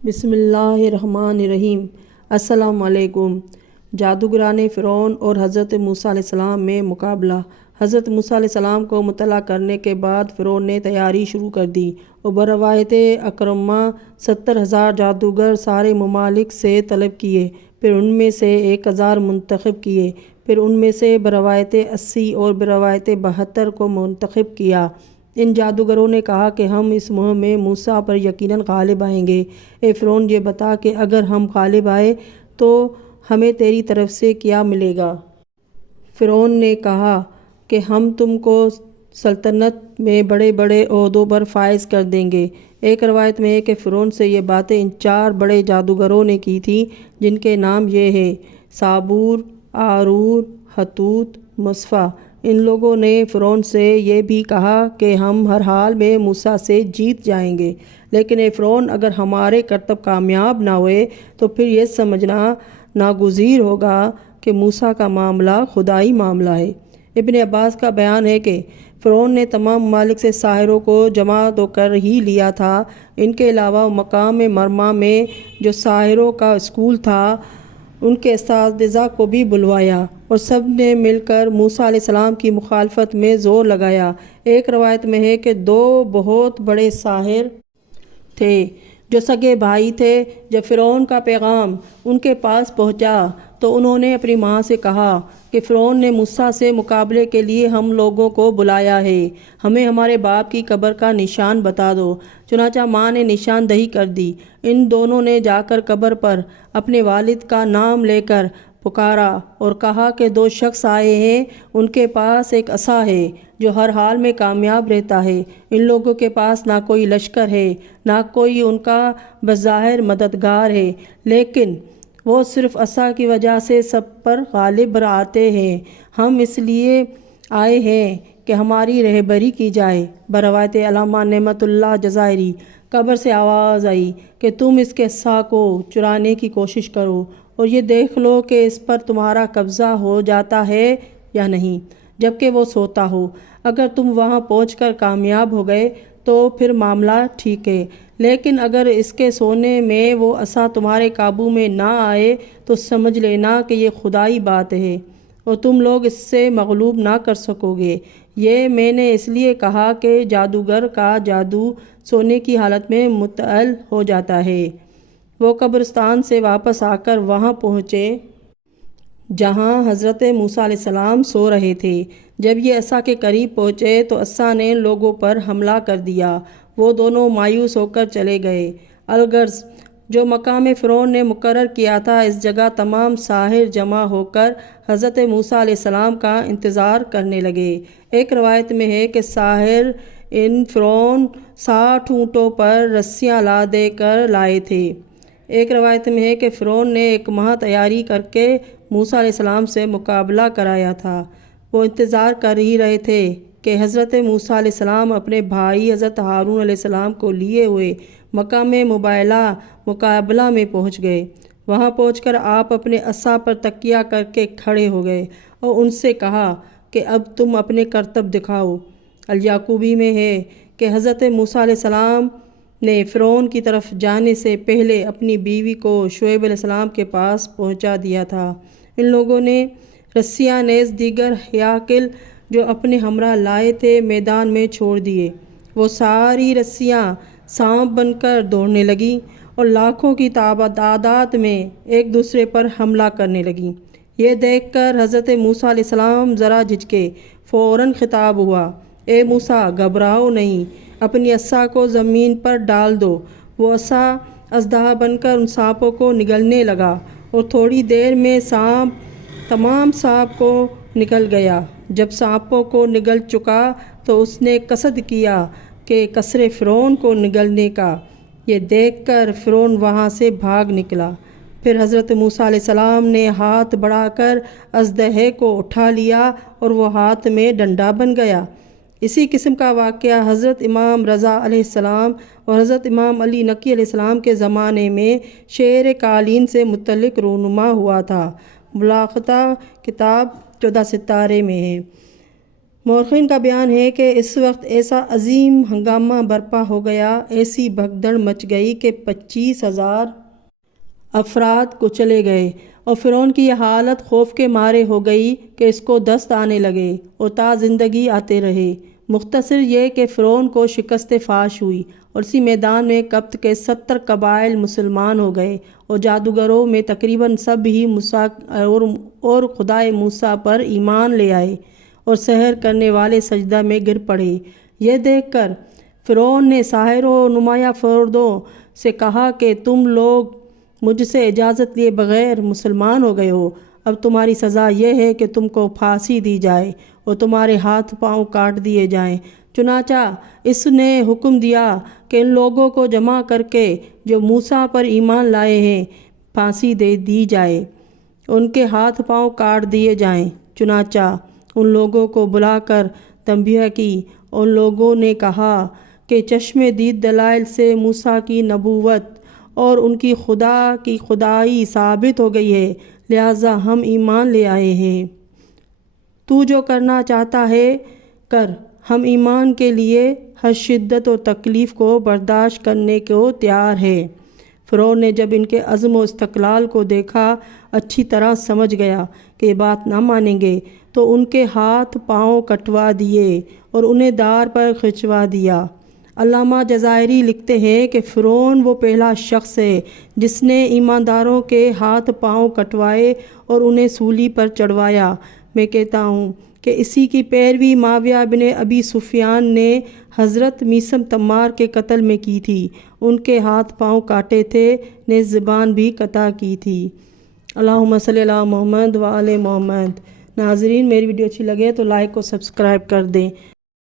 بسم اللہ الرحمن الرحیم۔ السلام علیکم۔ جادوگران فرعون اور حضرت موسیٰ علیہ السلام میں مقابلہ۔ حضرت موسیٰ علیہ السلام کو مطلع کرنے کے بعد فرعون نے تیاری شروع کر دی اور بروایت اکرمہ 70,000 جادوگر سارے ممالک سے طلب کیے، پھر ان میں سے 1,000 منتخب کیے، پھر ان میں سے بروایت 80 اور بروایت 72 کو منتخب کیا۔ ان جادوگروں نے کہا کہ ہم اس مہم میں موسیٰ پر یقیناً غالب آئیں گے۔ اے فرعون، یہ بتا کہ اگر ہم غالب آئے تو ہمیں تیری طرف سے کیا ملے گا؟ فرعون نے کہا کہ ہم تم کو سلطنت میں بڑے بڑے عہدوں پر فائز کر دیں گے۔ ایک روایت میں ہے کہ فرعون سے یہ باتیں ان 4 بڑے جادوگروں نے کی تھیں، جن کے نام یہ ہیں: صابور، آرور، حتوت، مصفا۔ ان لوگوں نے فرعون سے یہ بھی کہا کہ ہم ہر حال میں موسیٰ سے جیت جائیں گے، لیکن اے فرعون، اگر ہمارے کرتب کامیاب نہ ہوئے تو پھر یہ سمجھنا ناگزیر ہوگا کہ موسیٰ کا معاملہ خدائی معاملہ ہے۔ ابن عباس کا بیان ہے کہ فرعون نے تمام ممالک سے ساحروں کو جمع تو کر ہی لیا تھا، ان کے علاوہ مقام مرمہ میں جو ساحروں کا اسکول تھا ان کے اساتذہ کو بھی بلوایا اور سب نے مل کر موسیٰ علیہ السلام کی مخالفت میں زور لگایا۔ ایک روایت میں ہے کہ 2 بہت بڑے ساحر تھے جو سگے بھائی تھے۔ جب فرعون کا پیغام ان کے پاس پہنچا تو انہوں نے اپنی ماں سے کہا کہ فرعون نے موسیٰ سے مقابلے کے لیے ہم لوگوں کو بلایا ہے، ہمیں ہمارے باپ کی قبر کا نشان بتا دو۔ چنانچہ ماں نے نشان دہی کر دی۔ ان دونوں نے جا کر قبر پر اپنے والد کا نام لے کر پکارا اور کہا کہ 2 شخص آئے ہیں، ان کے پاس ایک عصا ہے جو ہر حال میں کامیاب رہتا ہے۔ ان لوگوں کے پاس نہ کوئی لشکر ہے، نہ کوئی ان کا بظاہر مددگار ہے، لیکن وہ صرف عصا کی وجہ سے سب پر غالب آتے ہیں۔ ہم اس لیے آئے ہیں کہ ہماری رہبری کی جائے۔ بروایت علامہ نعمت اللہ جزائری، قبر سے آواز آئی کہ تم اس کے عصا کو چرانے کی کوشش کرو اور یہ دیکھ لو کہ اس پر تمہارا قبضہ ہو جاتا ہے یا نہیں، جبکہ وہ سوتا ہو۔ اگر تم وہاں پہنچ کر کامیاب ہو گئے تو پھر معاملہ ٹھیک ہے، لیکن اگر اس کے سونے میں وہ عصا تمہارے قابو میں نہ آئے تو سمجھ لینا کہ یہ خدائی بات ہے اور تم لوگ اس سے مغلوب نہ کر سکو گے۔ یہ میں نے اس لیے کہا کہ جادوگر کا جادو سونے کی حالت میں متعل ہو جاتا ہے۔ وہ قبرستان سے واپس آ کر وہاں پہنچے جہاں حضرت موسیٰ علیہ السلام سو رہے تھے۔ جب یہ عصا کے قریب پہنچے تو عصا نے لوگوں پر حملہ کر دیا۔ وہ دونوں مایوس ہو کر چلے گئے۔ الغرض جو مقام فرعون نے مقرر کیا تھا، اس جگہ تمام ساحر جمع ہو کر حضرت موسیٰ علیہ السلام کا انتظار کرنے لگے۔ ایک روایت میں ہے کہ ساحر ان فرعون 60 اونٹوں پر رسیاں لادے کر لائے تھے۔ ایک روایت میں ہے کہ فرعون نے 1 ماہ تیاری کر کے موسیٰ علیہ السلام سے مقابلہ کرایا تھا۔ وہ انتظار کر ہی رہے تھے کہ حضرت موسیٰ علیہ السلام اپنے بھائی حضرت ہارون علیہ السلام کو لیے ہوئے مقام مقابلہ میں پہنچ گئے۔ وہاں پہنچ کر آپ اپنے عصا پر تکیہ کر کے کھڑے ہو گئے اور ان سے کہا کہ اب تم اپنے کرتب دکھاؤ۔ الیعقوبی میں ہے کہ حضرت موسیٰ علیہ السلام نے فرعون کی طرف جانے سے پہلے اپنی بیوی کو شعیب علیہ السلام کے پاس پہنچا دیا تھا۔ ان لوگوں نے رسیاں نیز دیگر ہیاکل جو اپنے ہمراہ لائے تھے میدان میں چھوڑ دیے۔ وہ ساری رسیاں سانپ بن کر دوڑنے لگیں اور لاکھوں کی تعداد میں ایک دوسرے پر حملہ کرنے لگیں۔ یہ دیکھ کر حضرت موسیٰ علیہ السلام ذرا جھجکے۔ فوراً خطاب ہوا: اے موسیٰ، گھبراؤ نہیں، اپنی عصا کو زمین پر ڈال دو۔ وہ عصا اژدہا بن کر ان سانپوں کو نگلنے لگا اور تھوڑی دیر میں تمام سانپ کو نگل گیا۔ جب سانپوں کو نگل چکا تو اس نے قصد کیا کہ قصر فرعون کو نگلنے کا۔ یہ دیکھ کر فرعون وہاں سے بھاگ نکلا۔ پھر حضرت موسیٰ علیہ السلام نے ہاتھ بڑھا کر اژدہے کو اٹھا لیا اور وہ ہاتھ میں ڈنڈا بن گیا۔ اسی قسم کا واقعہ حضرت امام رضا علیہ السلام اور حضرت امام علی نقی علیہ السلام کے زمانے میں شعر قالین سے متعلق رونما ہوا تھا۔ ملاخطہ کتاب 14 ستارے میں ہے۔ مورخین کا بیان ہے کہ اس وقت ایسا عظیم ہنگامہ برپا ہو گیا، ایسی بھگدڑ مچ گئی کہ 25,000 افراد کچلے گئے، اور فرعون کی یہ حالت خوف کے مارے ہو گئی کہ اس کو دست آنے لگے اور تا زندگی آتے رہے۔ مختصر یہ کہ فرعون کو شکست فاش ہوئی اور اسی میدان میں قبط کے 70 قبائل مسلمان ہو گئے، اور جادوگروں میں تقریباً سب ہی موسیٰ اور خدائے موسیٰ پر ایمان لے آئے، اور سحر کرنے والے سجدہ میں گر پڑے۔ یہ دیکھ کر فرعون نے ساحروں اور نمایاں فردوں سے کہا کہ تم لوگ مجھ سے اجازت لیے بغیر مسلمان ہو گئے ہو، اب تمہاری سزا یہ ہے کہ تم کو پھانسی دی جائے اور تمہارے ہاتھ پاؤں کاٹ دیے جائیں۔ چنانچہ اس نے حکم دیا کہ ان لوگوں کو جمع کر کے جو موسیٰ پر ایمان لائے ہیں پھانسی دے دی جائے، ان کے ہاتھ پاؤں کاٹ دیے جائیں۔ چنانچہ ان لوگوں کو بلا کر تنبیہ کی، ان لوگوں نے کہا کہ چشم دید دلائل سے موسیٰ کی نبوت اور ان کی خدا کی خدائی ثابت ہو گئی ہے، لہٰذا ہم ایمان لے آئے ہیں۔ تو جو کرنا چاہتا ہے کر، ہم ایمان کے لیے ہر شدت اور تکلیف کو برداشت کرنے کو تیار ہیں۔ فرعون نے جب ان کے عزم و استقلال کو دیکھا، اچھی طرح سمجھ گیا کہ یہ بات نہ مانیں گے، تو ان کے ہاتھ پاؤں کٹوا دیے اور انہیں دار پر کھنچوا دیا۔ علامہ جزائری لکھتے ہیں کہ فرعون وہ پہلا شخص ہے جس نے ایمانداروں کے ہاتھ پاؤں کٹوائے اور انہیں سولی پر چڑھوایا۔ میں کہتا ہوں کہ اسی کی پیروی معاویہ بن ابی سفیان نے حضرت میثم تمار کے قتل میں کی تھی، ان کے ہاتھ پاؤں کاٹے تھے، نیز زبان بھی قطع کی تھی۔ اللہم صلی علی محمد و آل محمد۔ ناظرین، میری ویڈیو اچھی لگے تو لائک اور سبسکرائب کر دیں۔